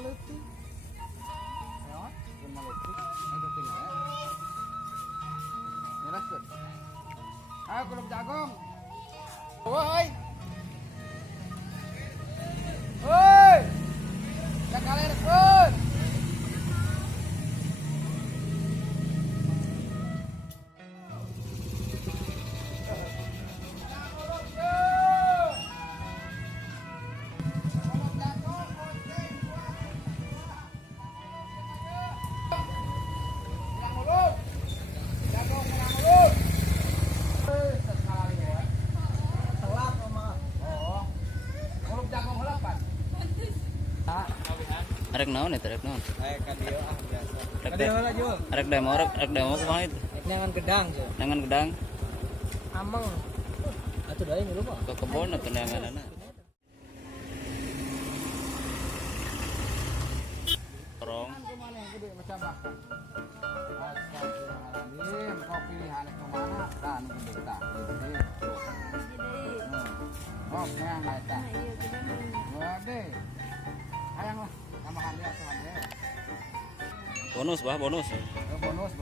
leutik. Ya, cuma leutik. Ada tinggal ya. Nyeras tuh. Ayo kulub jagung. Woi. Woi. Jangan kalah pun. Arek naon eta arek naon? Kadio biasa. Arek Kadio lah jual. arek demo kumaha itu? Dengan gedang tuh. Dengan gedang Ameng. Atuh da ini lupa. ke kebon atau neanganana. Torong. Kemana yang gede macam apa? Astagfirullahaladzim, kau pilihan kemana? Dan gede tak, gede. Oh, yang lain tak. Gede. Ayang lah, tambahan dia, tambahan dia. Bonus bah bonus. Bonus.